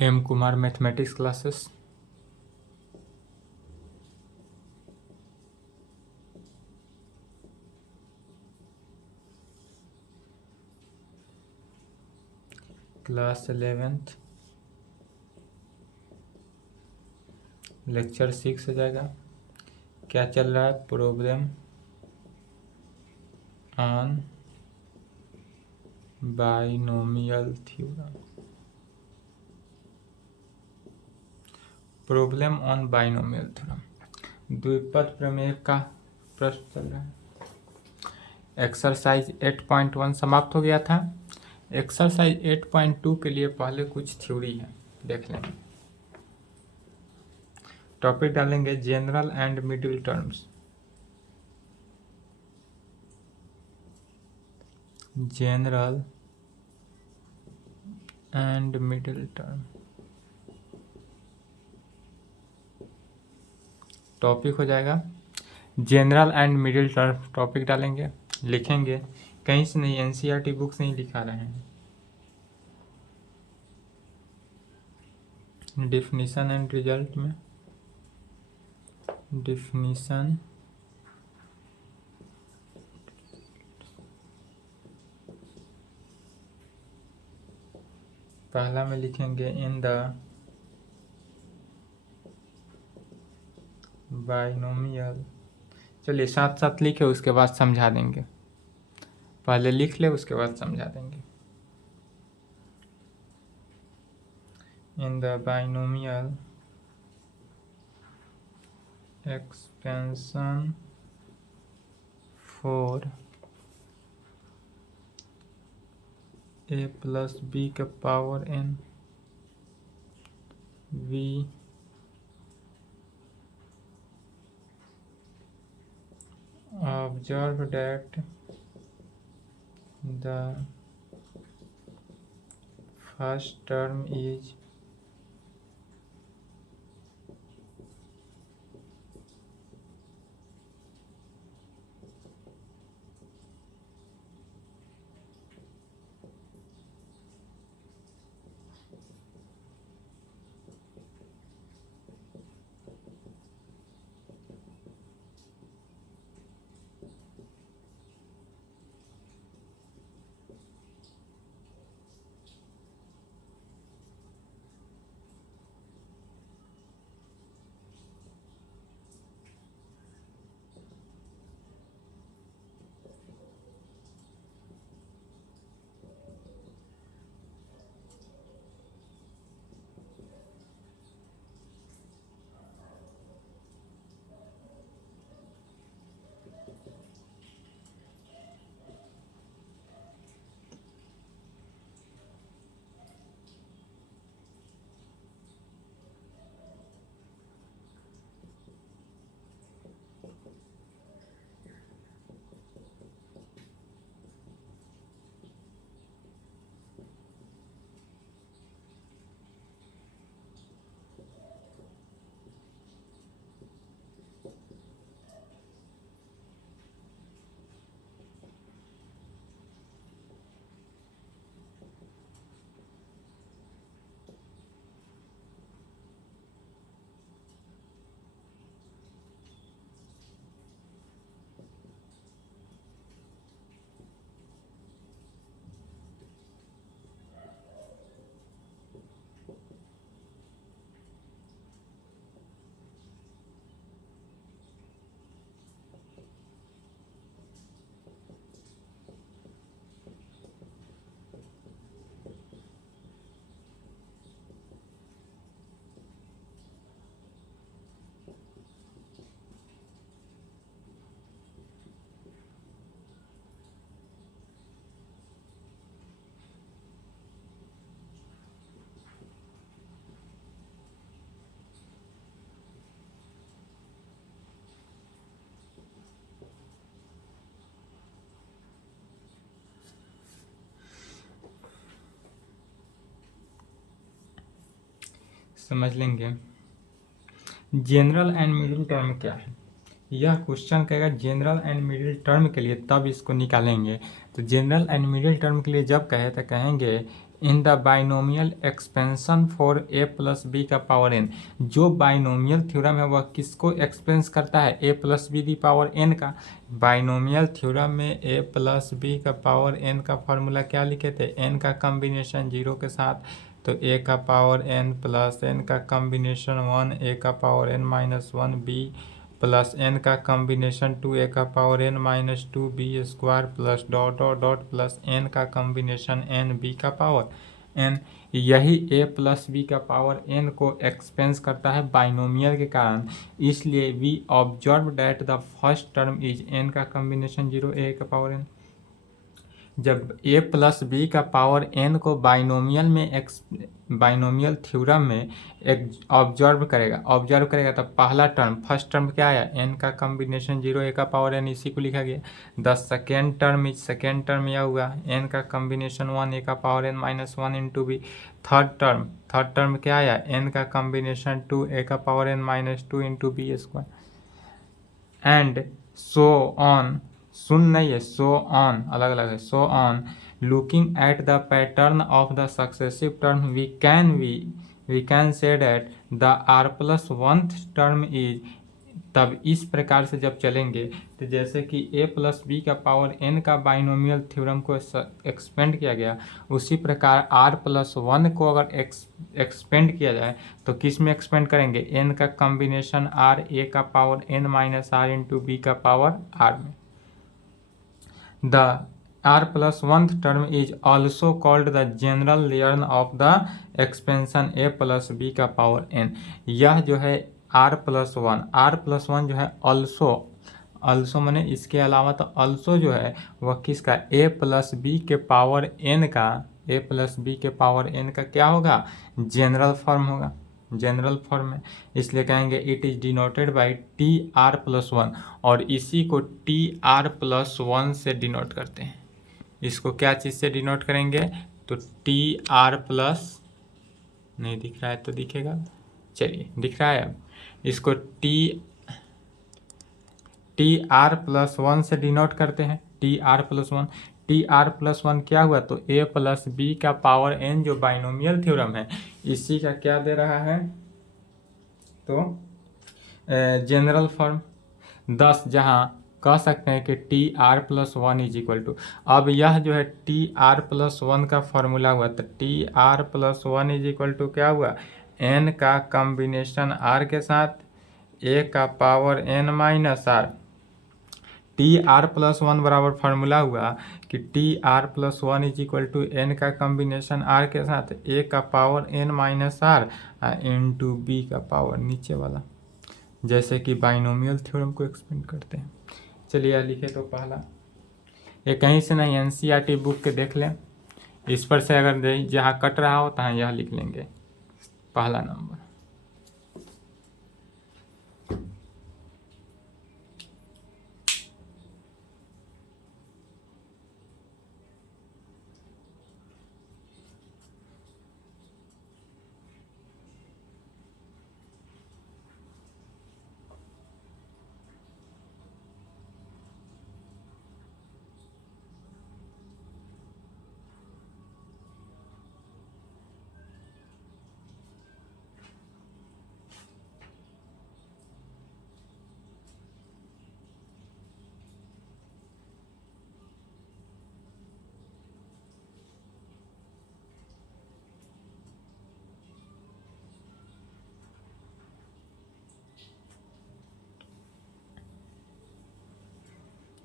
M Kumar mathematics classes. Class 11th lecture 6 हो जाएगा। क्या चल रहा है? Problem on binomial theorem. Problem on binomial theorem द्विपद प्रमेय का प्रश्न चल रहा है। एक्सरसाइज 8.1 समाप्त हो गया था। एक्सरसाइज 8.2 के लिए पहले कुछ थ्योरी है, देख लेंगे। टॉपिक डालेंगे general and middle terms. General and middle term topic हो जाएगा general and middle term. Topic डालेंगे, लिखेंगे, कहीं से नहीं, एनसीईआरटी बुक से ही लिखा रहे हैं। डिफिनीशन एंड रिजल्ट में डिफिनीशन पहला में लिखेंगे इन द बाइनोमियल। चलिए साथ साथ लिखे, उसके बाद समझा देंगे। पहले लिख ले, उसके बाद समझा देंगे। In the binomial expansion for a plus b का power n we observe that the first term is समझ लेंगे। जनरल एंड मिडिल टर्म क्या है? यह क्वेश्चन कहेगा जनरल एंड मिडिल टर्म के लिए, तब इसको निकालेंगे। तो जनरल एंड मिडिल टर्म के लिए जब कहे तो कहेंगे in the binomial expansion for a plus b का पावर n। जो बाइनोमियल थ्योरम है वह किसको एक्सपेंस करता है, a plus b the power n का। बाइनोमियल थ्योरम में a प्लस बी का पावर n का फॉर्मूला क्या लिखे थे, n का कॉम्बिनेशन 0 के साथ, तो a का पावर n प्लस n का कॉम्बिनेशन 1, a का power n minus 1, b plus n का कॉम्बिनेशन 2, a का power n minus 2 b square plus dot dot dot plus n का कॉम्बिनेशन n b का पावर n। यही a plus b का power n को expense करता है बाइनोमियल के कारण। इसलिए we observe that the first term is n का कॉम्बिनेशन 0, a का पावर n। जब a प्लस बी का पावर n को बाइनोमियल थ्योरम में ऑब्जर्व करेगा तब पहला टर्म, फर्स्ट टर्म क्या आया, n का कॉम्बिनेशन 0, a का पावर n, इसी को लिखा गया। द सेकेंड टर्म यह हुआ n का कॉम्बिनेशन 1, a का power n minus 1 into b. Third term क्या आया, n का कॉम्बिनेशन 2, a का power n minus 2 into b square and so on. सुन नहीं है, सो ऑन अलग अलग है, so on. Looking at the pattern of the successive term we can say that the r plus 1th term is. तब इस प्रकार से जब चलेंगे तो जैसे कि a प्लस बी का पावर n का बाइनोमियल थ्योरम को एक्सपेंड किया गया, उसी प्रकार r प्लस 1 को अगर एक्सपेंड किया जाए तो किस में एक्सपेंड करेंगे, n का कॉम्बिनेशन r, a का power n minus r into B का पावर r में। The r plus 1th term is also called the general लेयर्न of the expansion a plus b का पावर n। यह जो है r प्लस 1 जो है ऑल्सो मैंने इसके अलावा, तो ऑल्सो जो है वह किसका, a प्लस बी के पावर n का, a प्लस बी के पावर n का क्या होगा, जनरल फॉर्म होगा, जनरल फॉर्म में। इसलिए कहेंगे it is denoted by T R plus 1, और इसी को टी आर प्लस 1 से डिनोट करते हैं। इसको क्या चीज़ से डिनोट करेंगे, तो टी आर प्लस, नहीं दिख रहा है तो दिखेगा, चलिए दिख रहा है अब, इसको टी आर प्लस 1 से डिनोट करते हैं, T R plus 1। T R plus 1 क्या हुआ, तो a प्लस बी का पावर n जो बाइनोमियल थ्योरम है इसी का क्या दे रहा है, तो जनरल फॉर्म। 10 जहाँ कह सकते हैं कि t are plus 1 is equal to, अब यह जो है टी आर प्लस 1 का फॉर्मूला हुआ, तो t are plus 1 is equal to क्या हुआ, n का कॉम्बिनेशन r के साथ, a का power n minus r। T are plus 1 बराबर फार्मूला हुआ कि t are plus 1 is equal to n का कॉम्बिनेशन r के साथ, a का power n minus r into B का पावर नीचे वाला, जैसे कि बाइनोमियल थ्योरम को एक्सपेंड करते हैं। चलिए यह लिखे, तो पहला ये कहीं से नहीं, एनसीईआरटी बुक के देख लें, इस पर से अगर जहाँ कट रहा हो तहाँ यह लिख लेंगे, पहला नंबर।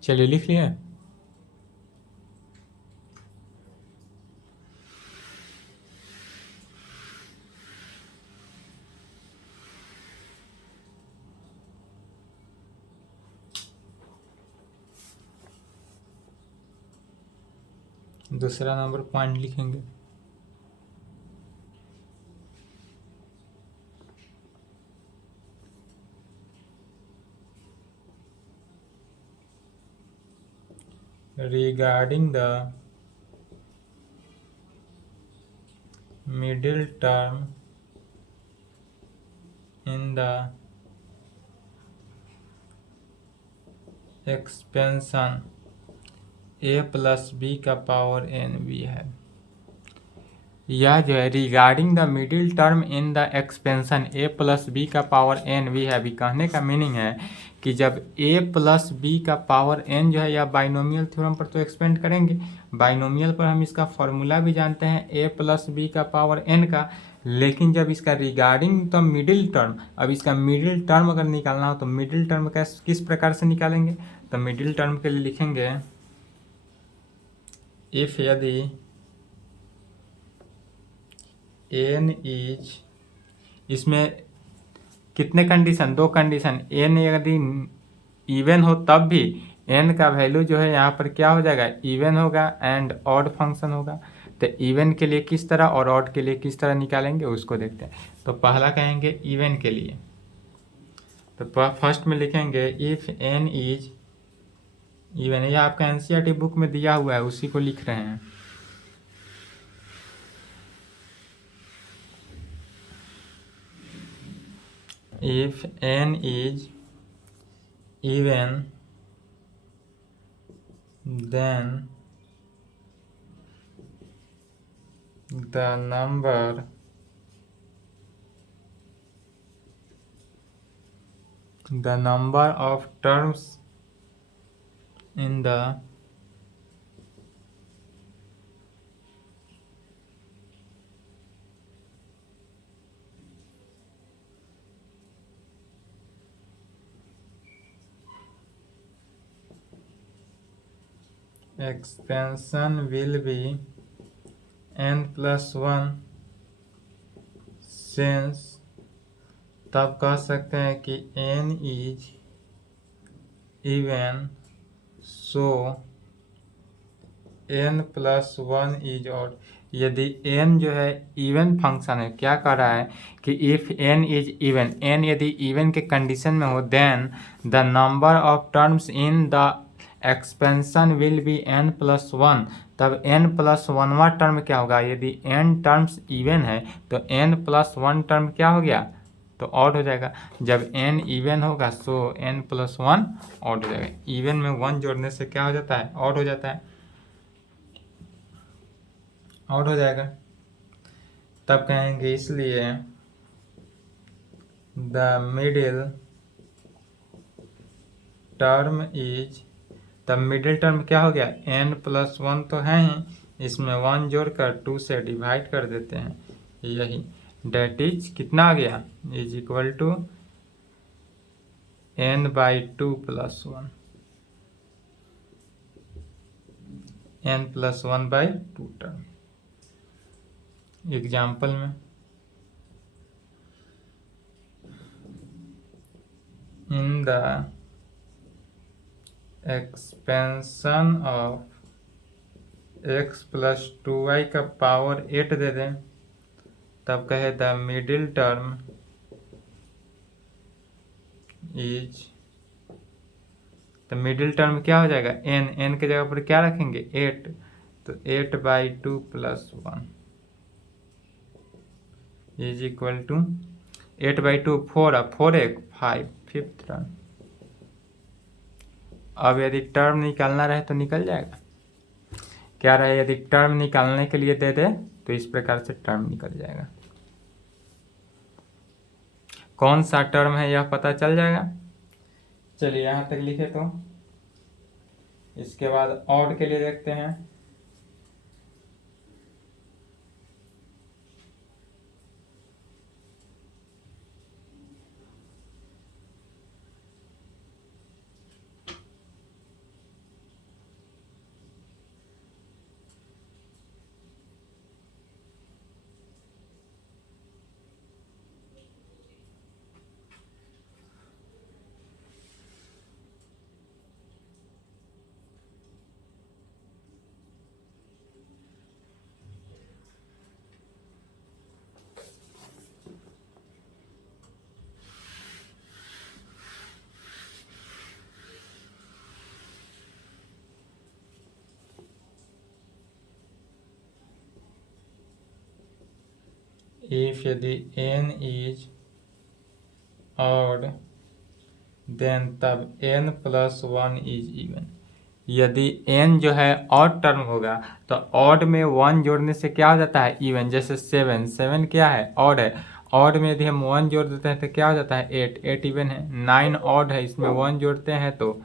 चलिए लिख लिए। दूसरा नंबर पॉइंट लिखेंगे, regarding the middle term in the expansion a plus b का पावर n भी है। यह जो है regarding the middle term in the expansion a plus b का पावर n वी है। अभी कहने का मीनिंग है कि जब a प्लस बी का पावर n जो है या बाइनोमियल थ्योरम पर तो एक्सपेंड करेंगे। बाइनोमियल पर हम इसका फॉर्मूला भी जानते हैं a प्लस बी का पावर n का, लेकिन जब इसका रिगार्डिंग द मिडिल टर्म, अब इसका मिडिल टर्म अगर निकालना हो तो मिडिल टर्म किस प्रकार से निकालेंगे, तो मिडिल टर्म के लिए लिखेंगे इफ यदि n इज, इसमें कितने कंडीशन, दो कंडीशन, n यदि इवन हो तब भी n का वैल्यू जो है यहाँ पर क्या हो जाएगा, इवन होगा एंड ऑड फंक्शन होगा। तो इवन के लिए किस तरह और ऑड के लिए किस तरह निकालेंगे उसको देखते हैं। तो पहला कहेंगे इवन के लिए, तो फर्स्ट में लिखेंगे इफ n इज इवन, यह आपका एनसीईआरटी बुक में दिया हुआ है उसी को लिख रहे हैं। If n is even, then the number of terms in the expansion will be n plus 1 since, तब कह सकते हैं कि n is even so n plus 1 is odd। यदि n जो है इवन फंक्शन है, क्या कह रहा है कि if n is even, n यदि इवन के कंडीशन में हो then the number of terms in the expansion will be n plus 1, तब n प्लस 1वां टर्म क्या होगा, यदि n टर्म्स इवन है तो n प्लस 1 टर्म क्या हो गया, तो ऑड हो जाएगा। जब n इवन होगा सो n प्लस 1 ऑड हो जाएगा। इवन में 1 जोड़ने से क्या हो जाता है, ऑड हो जाता है, ऑड हो जाएगा। तब कहेंगे इसलिए द मिडिल टर्म इज, तब मिडिल टर्म क्या हो गया, n प्लस 1 तो है ही, इसमें 1 जोड़कर 2 से डिवाइड कर देते हैं, यही डेट इज कितना आ गया, is equal to n by 2 plus 1, n plus 1 by 2 term. Example में in the expansion of x plus 2y का पावर 8 दे दें, तब कहे द मिडिल टर्म इज, तो मिडिल टर्म क्या हो जाएगा, n के जगह पर क्या रखेंगे 8, तो 8 by 2 plus 1 is equal to 8 by 2 4, 4 1 5, fifth term. अब यदि टर्म निकालना रहे तो निकल जाएगा, क्या रहे, यदि टर्म निकालने के लिए दे दे तो इस प्रकार से टर्म निकल जाएगा। कौन सा टर्म है यह पता चल जाएगा। चलिए यहाँ तक लिखे, तो इसके बाद ऑड के लिए देखते हैं। इफ यदि n इज ऑड देन तब n प्लस 1 इज इवन, यदि n जो है ऑड टर्म होगा तो ऑड में 1 जोड़ने से क्या हो जाता है इवन। जैसे 7 क्या है ऑड है, ऑड में यदि हम 1 जोड़ देते हैं तो क्या हो जाता है 8 इवन है। 9 ऑड है, इसमें 1 जोड़ते हैं तो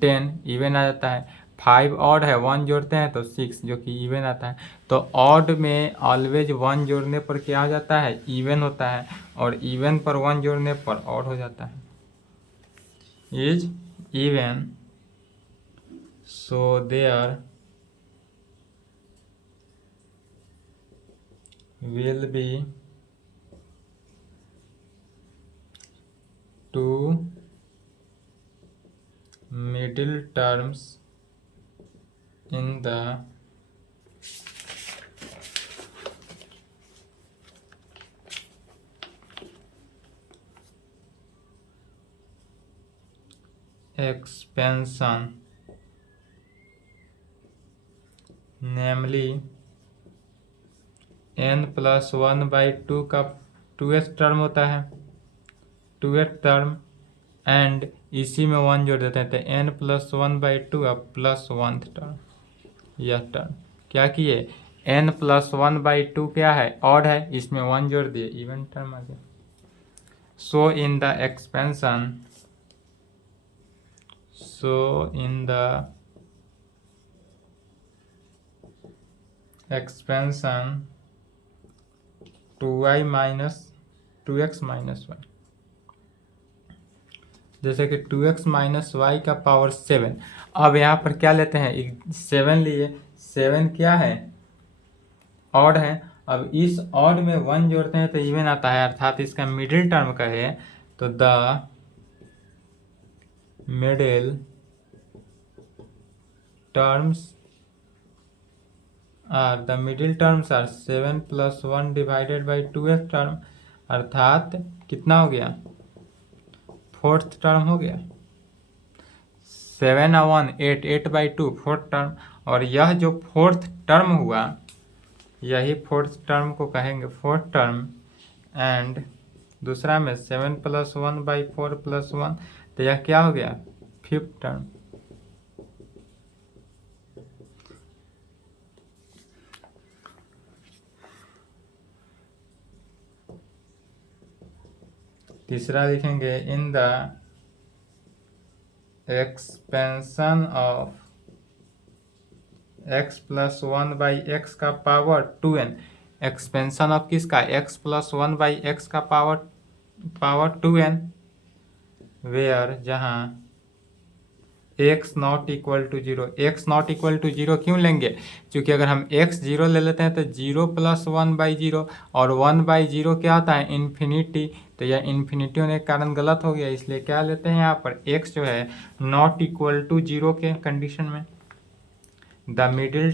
10 इवन आ जाता है। 5 ऑड है, 1 जोड़ते हैं तो 6 जो कि इवन आता है। तो ऑड में ऑलवेज 1 जोड़ने पर क्या हो जाता है इवन होता है, और इवन पर 1 जोड़ने पर ऑड हो जाता है। Is even, so there will be two middle terms in the expansion, namely n+1/2 का 2th टर्म होता है, 2th टर्म, एंड इसी में 1 जोड़ देते हैं तो n+1/2 का +1th टर्म। यह टर्म क्या किए, n+1/2 क्या है ऑड है, इसमें 1 जोड़ दिए इवन टर्म आ गया। So in the expansion, expansion 2y minus 2x minus y, जैसे कि 2x माइनस वाई का पावर 7। अब यहाँ पर क्या लेते हैं 7 लिए, 7 क्या है ऑड है। अब इस ऑड में 1 जोड़ते हैं तो इवन आता है, अर्थात इसका मिडिल टर्म का है। तो the middle terms are 7+1 divided by 2th term, अर्थात कितना हो गया 4th टर्म हो गया। 7 और 1 8/2 4th टर्म, और यह जो 4th टर्म हुआ यही 4th टर्म को कहेंगे 4th टर्म। एंड दूसरा में 7+1/4 +1, तो यह क्या हो गया 5th टर्म। तीसरा लिखेंगे इन द एक्सपेंशन ऑफ x+1/x का पावर 2n, एक्सपेंशन ऑफ किसका x+1/x का पावर 2n, वेयर जहाँ x not equal to 0। x not equal to 0 क्यों लेंगे, क्योंकि अगर हम x 0 ले लेते हैं तो 0+1/0, और 1/0 क्या होता है इन्फिनिटी। तो यह इन्फिनिटी होने के कारण गलत हो गया, इसलिए क्या लेते हैं यहाँ पर x जो है नॉट इक्वल टू 0 के कंडीशन में। द मिडिल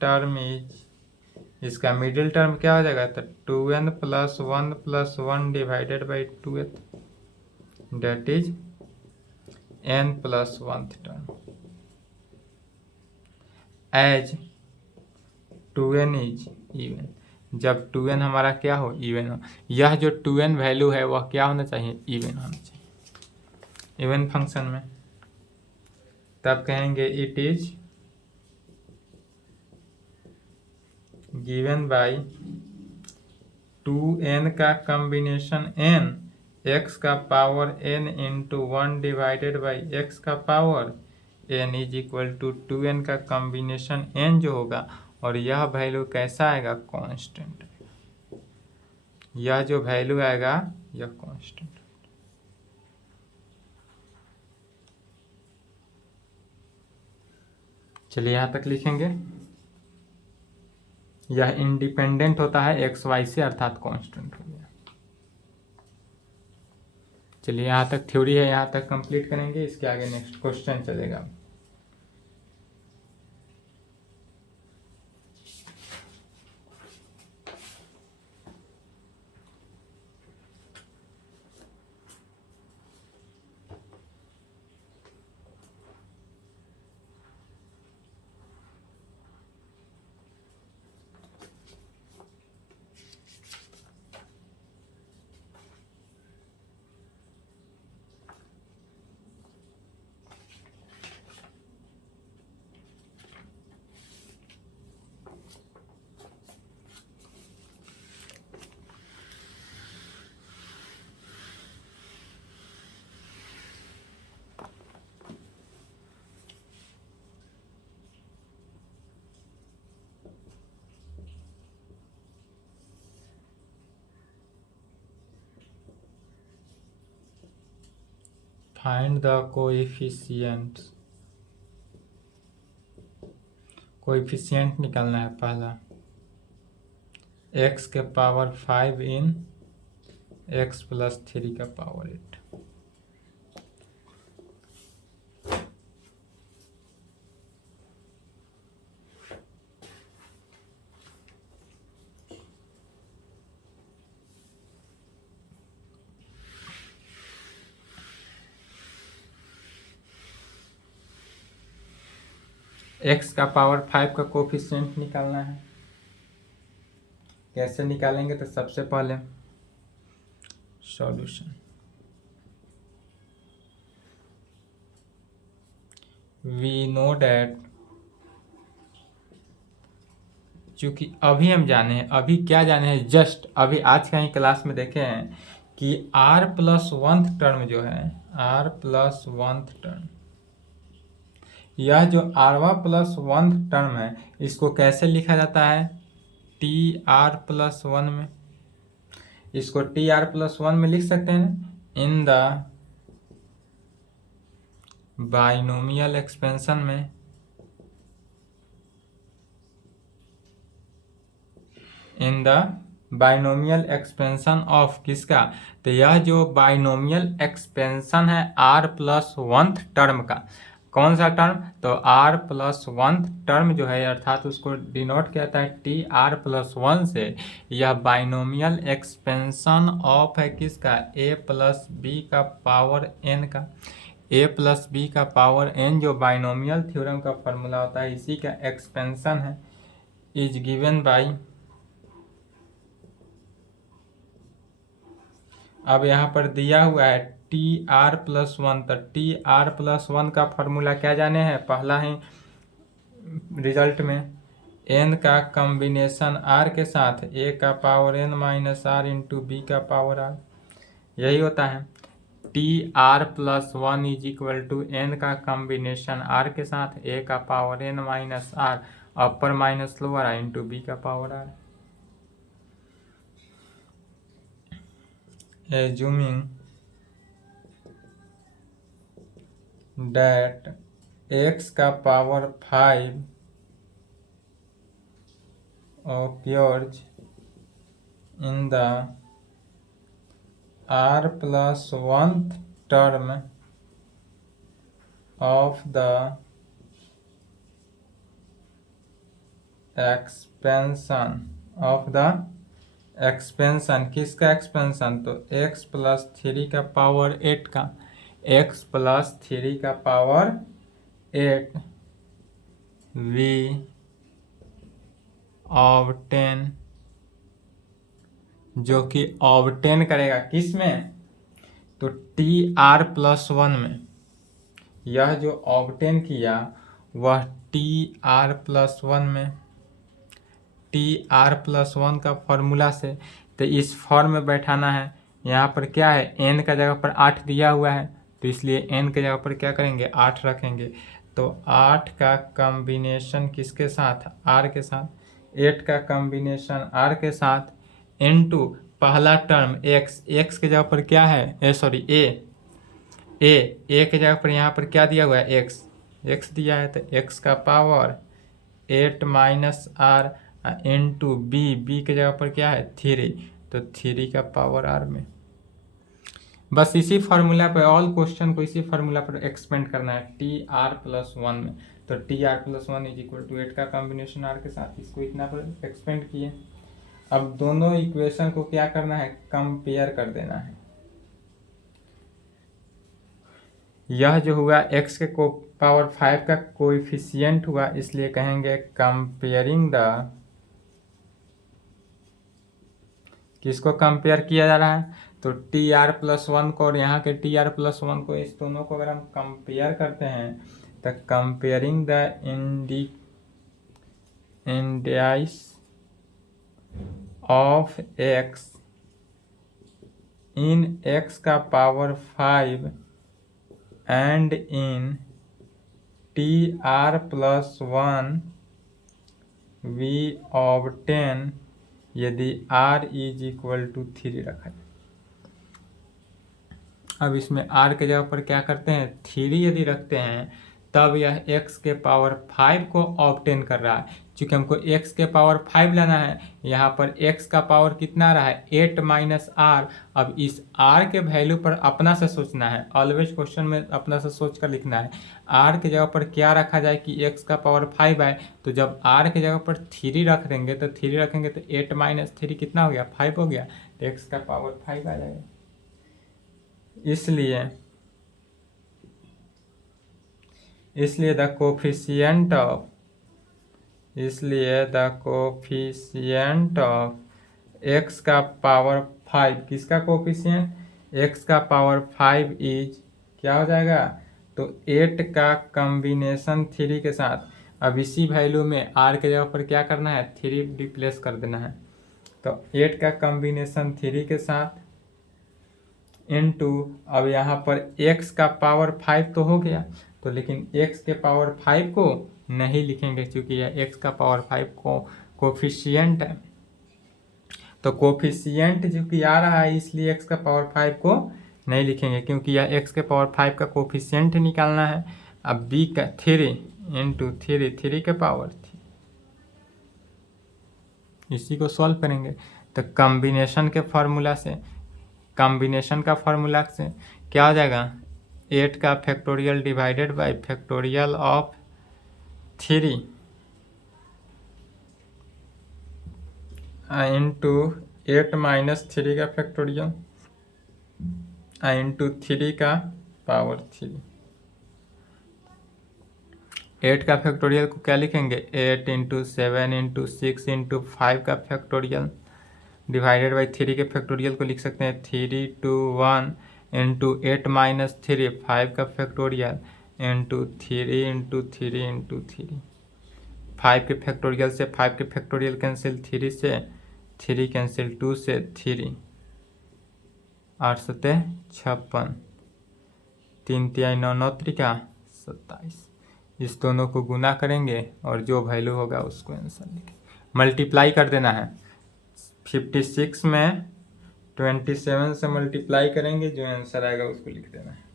टर्म इज इसका मिडिल टर्म क्या हो जाएगा तो 2n+1+1 divided by 2th, that is n+1th term. As 2n is even, जब 2n हमारा क्या हो इवन हो, यह जो 2n वैल्यू है वह क्या होना चाहिए इवन होना चाहिए इवन फंक्शन में। तब कहेंगे it is given by 2n का कॉम्बिनेशन n, x का power n into 1 divided by x का power n is equal to 2n का कॉम्बिनेशन n जो होगा, और यह वैल्यू कैसा आएगा कांस्टेंट। यह जो वैल्यू आएगा यह कांस्टेंट। चलिए यहाँ तक लिखेंगे, यह इंडिपेंडेंट होता है एक्स वाई से, अर्थात कांस्टेंट हो गया। चलिए यहाँ तक थ्योरी है, यहाँ तक कंप्लीट करेंगे, इसके आगे नेक्स्ट क्वेश्चन चलेगा। फाइंड द कोएफिशिएंट निकालना है पहला x के पावर 5 इन x प्लस 3 का पावर 8। x का पावर 5 का कोफिशिएंट निकालना है। कैसे निकालेंगे? तो सबसे पहले सॉल्यूशन वी नो डैट, चूंकि अभी हम जाने हैं, अभी क्या जाने हैं, जस्ट अभी आज का ही क्लास में देखे हैं कि r प्लस 1th टर्म जो है, r प्लस 1th टर्म, यह जो r प्लस 1th टर्म है इसको कैसे लिखा जाता है? टी आर प्लस 1 में। इसको टी आर प्लस 1 में लिख सकते हैं इन द बाइनोमियल एक्सपेंशन में, in the binomial expansion of किसका? तो यह जो बाइनोमियल एक्सपेंशन है r प्लस 1th टर्म का, कौन सा टर्म? तो r प्लस 1th टर्म जो है अर्थात उसको डिनोट किया जाता है टी आर प्लस 1 से। यह बाइनोमियल एक्सपेंशन ऑफ है किसका? a प्लस बी का पावर n का। a प्लस बी का पावर n जो बाइनोमियल थ्योरम का फॉर्मूला होता है इसी का एक्सपेंशन है, इज गिवन बाई, अब यहाँ पर दिया हुआ है टी आर प्लस 1, तो टी आर प्लस 1 का फॉर्मूला क्या जाने हैं? पहला ही रिजल्ट में n का कॉम्बिनेशन r के साथ a का power n minus are into B का पावर r, यही होता है। T are plus 1 is equal to n का कॉम्बिनेशन r के साथ a का power n minus R upper minus lower into B का power r। Assuming that x का power 5 occurs in the r plus 1th term of the expansion किसका expansion? तो x plus 3 का power 8 का, x plus 3 का power 8 we obtain, जो कि obtain करेगा किस में? तो टी आर प्लस 1 में। यह जो ऑब्टेन किया वह टी आर प्लस 1 में, टी आर प्लस 1 का फॉर्मूला से। तो इस फॉर्म में बैठाना है। यहाँ पर क्या है? n का जगह पर 8 दिया हुआ है तो इसलिए n के जगह पर क्या करेंगे? 8 रखेंगे। तो 8 का कॉम्बिनेशन किसके साथ? r के साथ। 8 का कॉम्बिनेशन r के साथ इनटू पहला टर्म x के जगह पर क्या है? a के जगह पर यहाँ पर क्या दिया हुआ है? x दिया है तो x का power 8 minus are into b के जगह पर क्या है? 3, तो 3 का पावर r में। बस इसी फार्मूला पर, ऑल क्वेश्चन को इसी फार्मूला पर एक्सपेंड करना है टी आर प्लस 1 में। तो t are plus 1 is equal to 8 का कॉम्बिनेशन r के साथ, इसको इतना पर एक्सपेंड किए। अब दोनों इक्वेशन को क्या करना है? कंपेयर कर देना है। यह जो हुआ x के को पावर 5 का कोएफिशिएंट हुआ, इसलिए कहेंगे कंपेयरिंग द, किसको कंपेयर किया जा रहा है? तो टी आर प्लस 1 को और यहाँ के टी आर प्लस 1 को, इस दोनों को अगर हम कंपेयर करते हैं तो comparing the indices of x in x का power 5 and in t are plus 1 we obtain, यदि r इज इक्वल टू 3 रखा जाए। अब इसमें r के जगह पर क्या करते हैं, 3 यदि रखते हैं तब यह x के पावर 5 को ऑब्टेन कर रहा है। चूँकि हमको x के पावर 5 लाना है, यहाँ पर x का पावर कितना आ रहा है, 8 माइनस r। अब इस r के वैल्यू पर अपना से सोचना है, ऑलवेज क्वेश्चन में अपना से सोच कर लिखना है। r के जगह पर क्या रखा जाए कि x का पावर 5 आए, तो जब r के जगह पर 3 रख देंगे तो 3 रखेंगे तो 8 माइनस 3 कितना हो गया, 5 हो गया, तो x का पावर 5 आ जाएगा। इसलिए द कोफिशिएंट ऑफ x का पावर 5, किसका कोफिशिएंट, x का पावर 5 इज क्या हो जाएगा, तो 8 का कॉम्बिनेशन 3 के साथ। अब इसी वैल्यू में r के जगह पर क्या करना है, 3 रिप्लेस कर देना है, तो 8 का कॉम्बिनेशन 3 के साथ इनटू, अब यहाँ पर x का पावर 5 तो हो गया, तो लेकिन x के पावर 5 को नहीं लिखेंगे क्योंकि यह x का पावर 5 को कोफिशिएंट है। तो कोफिशिएंट जो कि आ रहा है इसलिए x का पावर 5 को नहीं लिखेंगे क्योंकि यह x के पावर 5 का कोफिशिएंट निकालना है। अब b का 3 इंटू 3 के पावर 3, इसी को सॉल्व करेंगे तो कॉम्बिनेशन का फार्मूला से क्या हो जाएगा, 8 का factorial divided by factorial of 3 into 8 minus 3 का फैक्टोरियल इंटू 3 का पावर 3। 8 का फैक्टोरियल को क्या लिखेंगे, 8 इंटू 7 इंटू 6 इंटू 5 का फैक्टोरियल डिवाइडेड बाई 3 के फैक्टोरियल को लिख सकते हैं 3 to 1 इंटू 8 माइनस 3 5 का फैक्टोरियल इंटू 3 इंटू 3 इंटू 3। 5 के फैक्टोरियल से 5 के फैक्टोरियल कैंसिल, 3 से 3 कैंसिल, 2 से 3, 8 सते 56, 3 तिहाई 9 9 त्रिका 27। इस दोनों को गुना करेंगे और जो वैल्यू होगा उसको आंसर लिखें, मल्टीप्लाई कर देना है। 56 में 27 से मल्टीप्लाई करेंगे, जो आंसर आएगा उसको लिख देना है।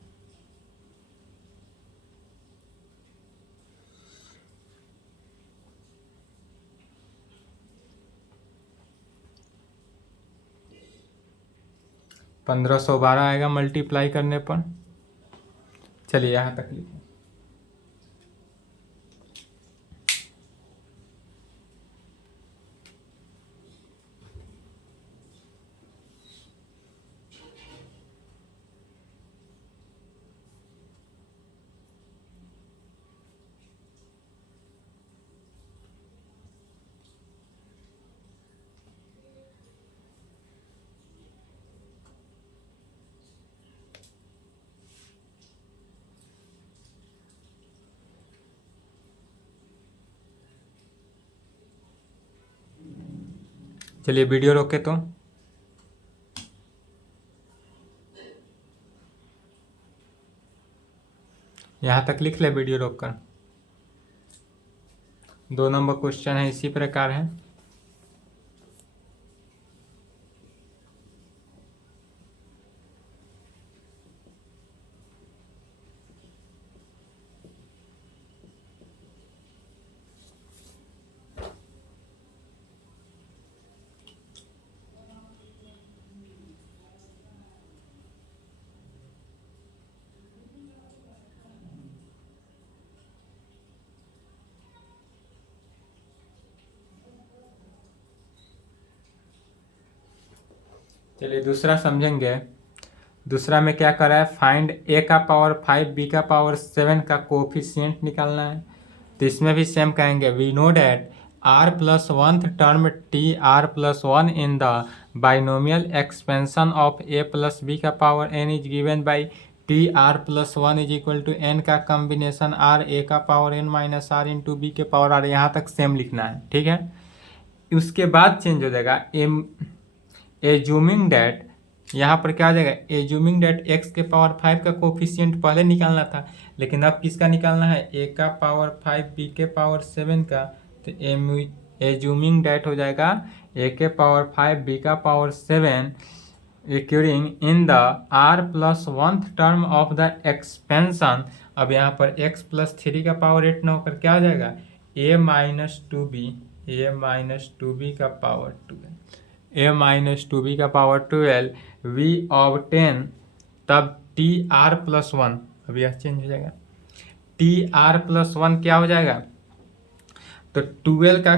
$1512 आएगा मल्टीप्लाई करने पर। चलिए यहाँ तक लिखें। चलिए वीडियो रोके तो यहाँ तक लिख ले, वीडियो रोककर। 2 नंबर क्वेश्चन है, इसी प्रकार है। चलिए दूसरा समझेंगे। दूसरा में क्या कर रहा है, फाइंड a का पावर 5 b का पावर 7 का कोफिशिएंट निकालना है। तो इसमें भी सेम कहेंगे, we know that r plus 1th term tr plus 1 in the binomial expansion of a plus b का power n is given by tr plus 1 is equal to n का combination r a का power n minus r into b के power r। यहाँ तक same लिखना है, ठीक है। उसके बाद चेंज हो जाएगा, एज्यूमिंग डैट, यहाँ पर क्या आ जाएगा, एज्यूमिंग डैट x के पावर 5 का कोफिशिएंट पहले निकालना था, लेकिन अब किसका निकालना है, a का पावर 5 b के पावर 7 का। तो एज्यूमिंग डैट हो जाएगा a के पावर 5 b का power 7 occurring in the r plus 1th term of the expansion. अब यहाँ पर x प्लस 3 का पावर 8 ना होकर क्या हो जाएगा, a माइनस टू बी का पावर 12 वी ऑब्टेन, तब टी आर प्लस 1, अब यह चेंज हो जाएगा, टी आर प्लस 1 क्या हो जाएगा, तो 12 का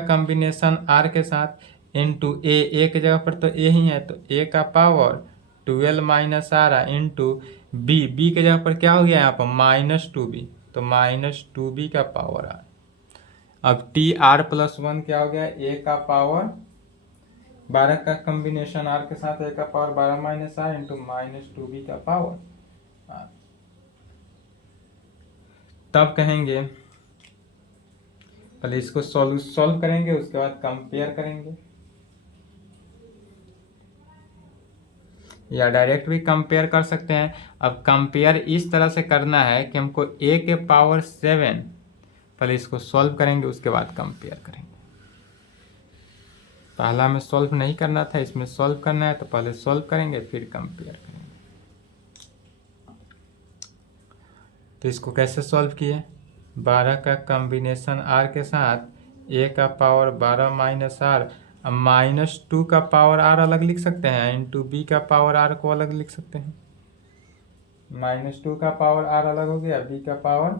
कॉम्बिनेशन आर के साथ इंटू ए की जगह पर तो ए ही है, तो ए का power 12 minus are into b की जगह पर क्या हो गया यहाँ पर -2b, तो -2b का पावर आर। अब टी आर प्लस 1 क्या हो गया, ए का पावर 12 का कॉम्बिनेशन आर के साथ ए का power 12 minus are into -2b का पावर आर। तब कहेंगे, पहले इसको सॉल्व करेंगे, उसके बाद कंपेयर करेंगे, या डायरेक्ट भी कंपेयर कर सकते हैं। अब कंपेयर इस तरह से करना है कि हमको a के पावर 7, पहले इसको सॉल्व करेंगे उसके बाद कंपेयर करेंगे। पहला में सॉल्व नहीं करना था, इसमें सॉल्व करना है, तो पहले सॉल्व करेंगे फिर कंपेयर करेंगे। तो इसको कैसे सॉल्व किए, 12 का कॉम्बिनेशन r के साथ a का पावर 12 माइनस आर, अब -2 का पावर r अलग लिख सकते हैं, इंटू b का पावर r को अलग लिख सकते हैं। -2 का पावर r अलग हो गया, b का पावर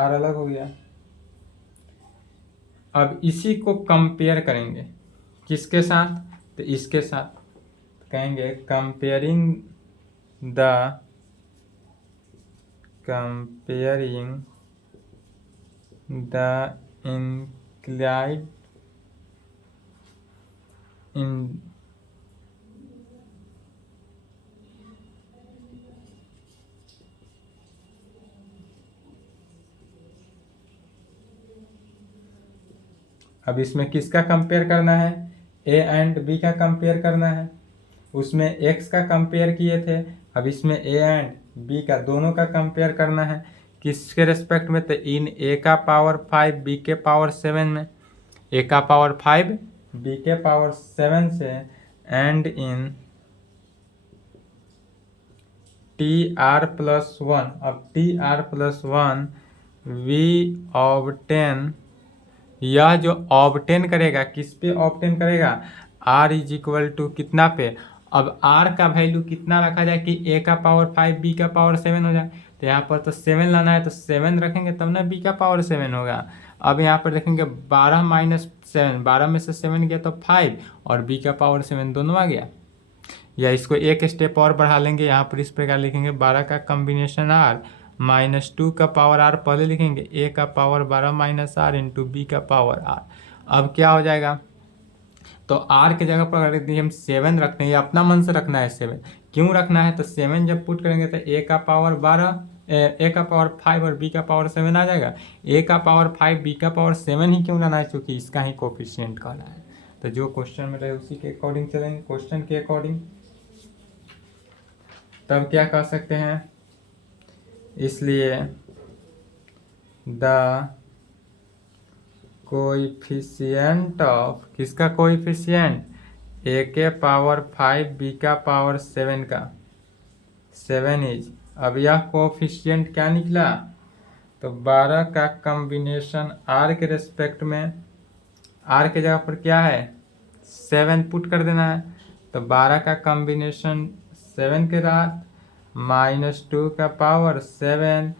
r अलग हो गया। अब इसी को कंपेयर करेंगे, किसके साथ, तो इसके साथ। तो कहेंगे कंपेयरिंग द इंक्लाइड इन अब इसमें किसका कंपेयर करना है, ए एंड बी का कंपेयर करना है। उसमें एक्स का कंपेयर किए थे, अब इसमें ए एंड बी का दोनों का कंपेयर करना है। किसके रेस्पेक्ट में, तो इन ए का पावर 5 बी के पावर 7 में, ए का पावर 5 बी के पावर 7 से, and in t are plus 1। अब t are plus 1 we obtain, यह जो ऑब्टेन करेगा किस पे ऑब्टेन करेगा, r इज इक्वल टू कितना पे, अब r का वैल्यू कितना रखा जाए कि a का पावर 5 b का पावर 7 हो जाए, तो यहाँ पर तो 7 लाना है, तो 7 रखेंगे तब ना b का पावर 7 होगा। अब यहाँ पर देखेंगे 12 माइनस 7, 12 में से 7 गया तो 5 और b का पावर 7 दोनों आ गया। या इसको एक स्टेप और बढ़ा लेंगे, यहाँ पर इस प्रकार लिखेंगे 12 का कॉम्बिनेशन r -2 का पावर r पहले लिखेंगे, a का power 12 minus are into B का पावर r। अब क्या हो जाएगा, तो r के जगह पर यदि हम 7 रखते हैं, ये अपना मन से रखना है 7, क्यों रखना है, तो 7 जब पुट करेंगे तो a का पावर 12, a का पावर 5 और b का पावर 7 आ जाएगा। a का पावर 5 b का पावर 7 ही क्यों लाना है, क्योंकि इसका ही कोफिशिएंट कहना है। तो जो क्वेश्चन में रहे उसी के अकॉर्डिंग चलेंगे, क्वेश्चन के अकॉर्डिंग। तब क्या कह सकते हैं, इसलिए द कोएफिशिएंट ऑफ, किसका कोएफिशिएंट, a के पावर 5 b का पावर 7 का 7 इज, अब यह कोएफिशिएंट क्या निकला, तो 12 का कॉम्बिनेशन r के रेस्पेक्ट में, r के जगह पर क्या है 7 पुट कर देना है, तो 12 का कॉम्बिनेशन 7 के साथ -2 का पावर 7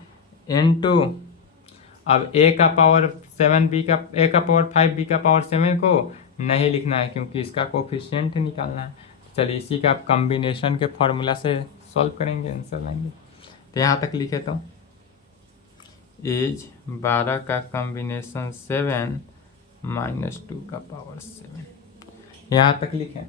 इंटू, अब a का पावर 7 b का, a का पावर 5 b का पावर 7 को नहीं लिखना है क्योंकि इसका कोफिशिएंट निकालना है। चलिए इसी का आप कॉम्बिनेशन के फॉर्मूला से सॉल्व करेंगे, आंसर लाएंगे। तो यहाँ तक लिखे तो इज 12 का कॉम्बिनेशन 7 -2 का पावर 7, यहाँ तक लिखें।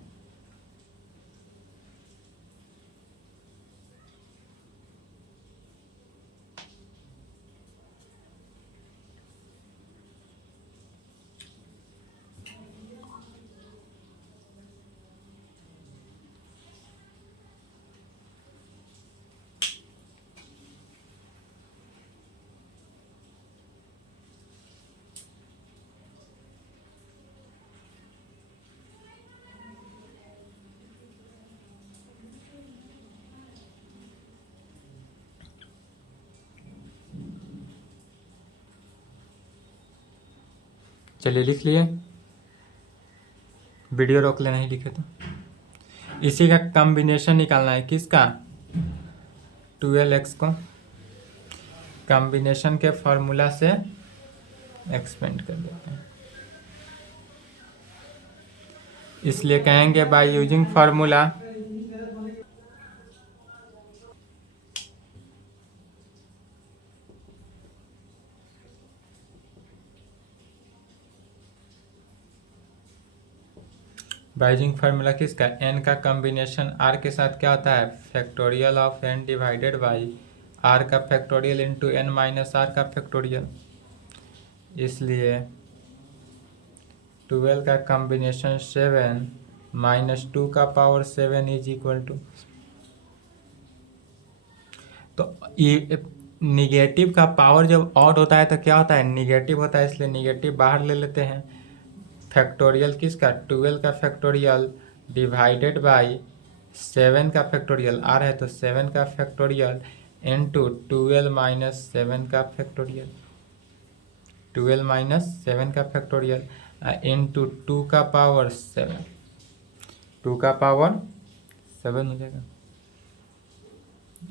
चलिए लिख लिए, वीडियो रोक लेना ही लिखे तो। इसी का कॉम्बिनेशन निकालना है, किसका, 12x को कॉम्बिनेशन के फॉर्मूला से एक्सपेंड कर देते हैं, इसलिए कहेंगे बाय यूजिंग फार्मूला बाइजिंग फार्मूला किसका, n का कॉम्बिनेशन r के साथ क्या होता है, factorial of n divided by r का factorial into n minus r का फैक्टोरियल। इसलिए 12 का कॉम्बिनेशन 7 माइनस 2 का पावर 7 इज इक्वल टू, तो ये निगेटिव का पावर जब ऑड होता है तो क्या होता है, निगेटिव होता है, इसलिए निगेटिव बाहर ले लेते हैं। फैक्टोरियल किसका, 12 का फैक्टोरियल डिवाइडेड बाई 7 का फैक्टोरियल, आर है तो 7 का फैक्टोरियल इंटू 12 माइनस 7 का फैक्टोरियल, 12 माइनस 7 का फैक्टोरियल इंटू 2 का पावर 7, 2 का पावर 7 हो जाएगा,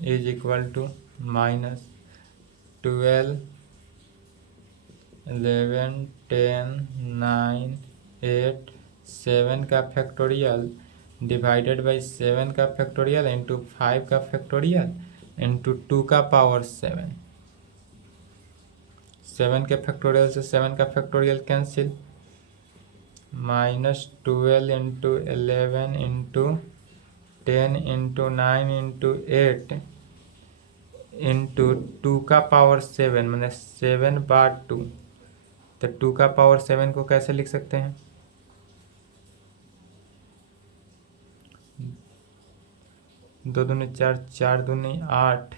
इज इक्वल टू माइनस 12 11 10 9 8 7 का फैक्टोरियल डिवाइडेड बाई 7 का फैक्टोरियल इंटू 5 का फैक्टोरियल इंटू 2 का पावर 7, 7 के फैक्टोरियल से 7 का factorial cancel, minus 12 into 11 into 10 into 9 into 8 into 2 का पावर 7 मैंने 7 बार 2, तो 2 का पावर 7 को कैसे लिख सकते हैं, दो दूनी 4, 4 दूनी 8,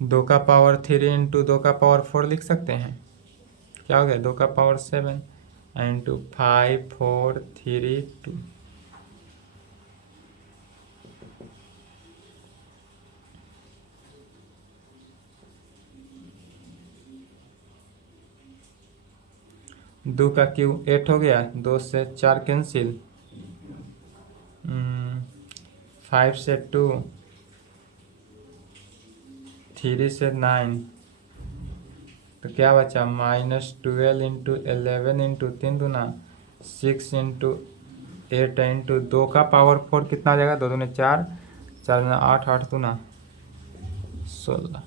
2 का पावर 3 इंटू 2 का पावर 4 लिख सकते हैं, क्या हो गया 2 का पावर 7 इंटू 5 4 3 2, दो का क्यूब 8 हो गया, 2 से 4 कैंसिल, 5 से 2, 3 से 9, तो क्या बचा माइनस 12 इंटू 11 इंटू 3 दूना 6 इंटू 8 इंटू 2 का पावर 4 कितना आ जाएगा, 2 दूने 4, 4 दूना 8, 8 दूना 16,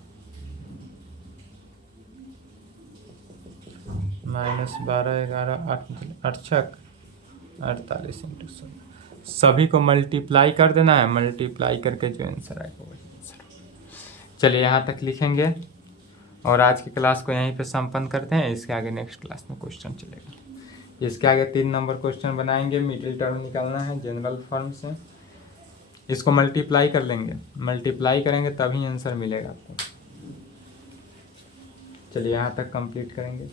माइनस 12 11 8 8 छक 48 इंटू 16, सभी को मल्टीप्लाई कर देना है, मल्टीप्लाई करके जो आंसर आएगा वही आंसर। चलिए यहाँ तक लिखेंगे और आज की क्लास को यहीं पे संपन्न करते हैं। इसके आगे नेक्स्ट क्लास में क्वेश्चन चलेगा। इसके आगे 3 नंबर क्वेश्चन बनाएंगे, मिडिल टर्म निकालना है जनरल फॉर्म से, इसको मल्टीप्लाई कर लेंगे, मल्टीप्लाई करेंगे तभी आंसर मिलेगा आपको। चलिए यहाँ तक कंप्लीट करेंगे।